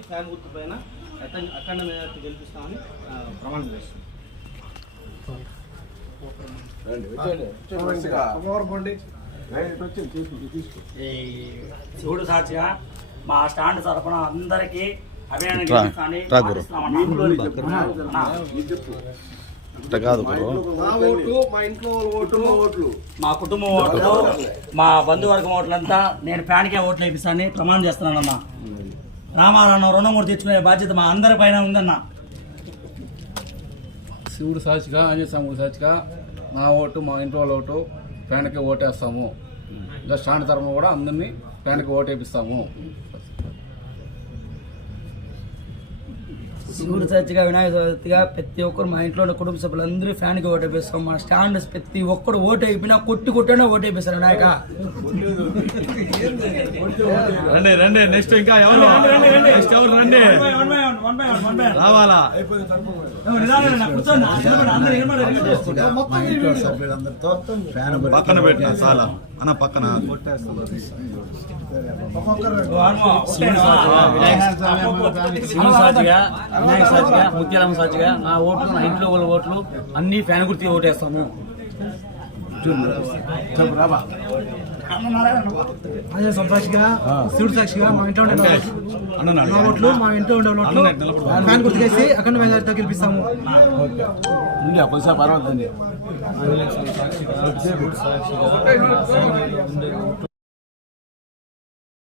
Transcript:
నుంచి ఫ్యాన్ గుర్తు పైన అఖండ మెజార్టీ గెలిపిస్తామని ప్రమాణం ఈ శివుడు సాక్షిగా మా స్టాండ్ తరఫున అందరికీ మా కుటుంబం ఓట్లు. మా బంధువర్గం ఓట్లంతా నేను ఫ్యాన్కే ఓట్లు వేపిస్తానని ప్రమాణం చేస్తున్నానన్నా రామారావు రుణమూర్తి తెచ్చుకునే బాధ్యత మా అందరి పైన ఉందన్నా. శివుడు సాక్షిగా ఆంజనేయ స్వామి సాక్షిగా నా ఓటు మా ఇంట్లో వాళ్ళ ఓటు ఫ్యాన్కి ఓటేస్తాము. ఇంకా స్టాండ్ తరఫున కూడా అందరినీ ఫ్యాన్కి ఓటేపిస్తాము. శివుడు చర్చిగా వినాయక చవితిగా ప్రతి ఒక్కరు మా ఇంట్లో ఉన్న కుటుంబ సభ్యులందరూ ఫ్యాన్కి ఓటు వేపిస్తాం. మా స్టాండ్ ప్రతి ఒక్కరు ఓటు అయిపోయినా కొట్టి కొట్టానే ఓటు వేపిస్తారు వినాయక. రండి రండి నెక్స్ట్ ఇంకా ఎవరు? నెక్స్ట్ ఎవరు? రండి. రావాలా? సభ్యులందరితో పక్కన పెట్టిన చాలా. అన్న పక్కన. వినాయక సాక్షిగా ముత్యాలమ్మ సాక్షిగా నా ఓట్లు నా ఇంట్లో వాళ్ళ ఓట్లు అన్ని ఫ్యాన్ గుర్తి ఓటేస్తాము. స్వామి సాక్షిగా శివుడు సాక్షిగా మా ఇంట్లో ఉండే అన్న నా ఓట్లు మా ఇంట్లో ఉండే ఓట్లు ఫ్యాన్ గుర్తుకేసి అఖండ మెజార్టీతో గెలిపిస్తాము. ఇంకా కొంచెం పర్వాలేదు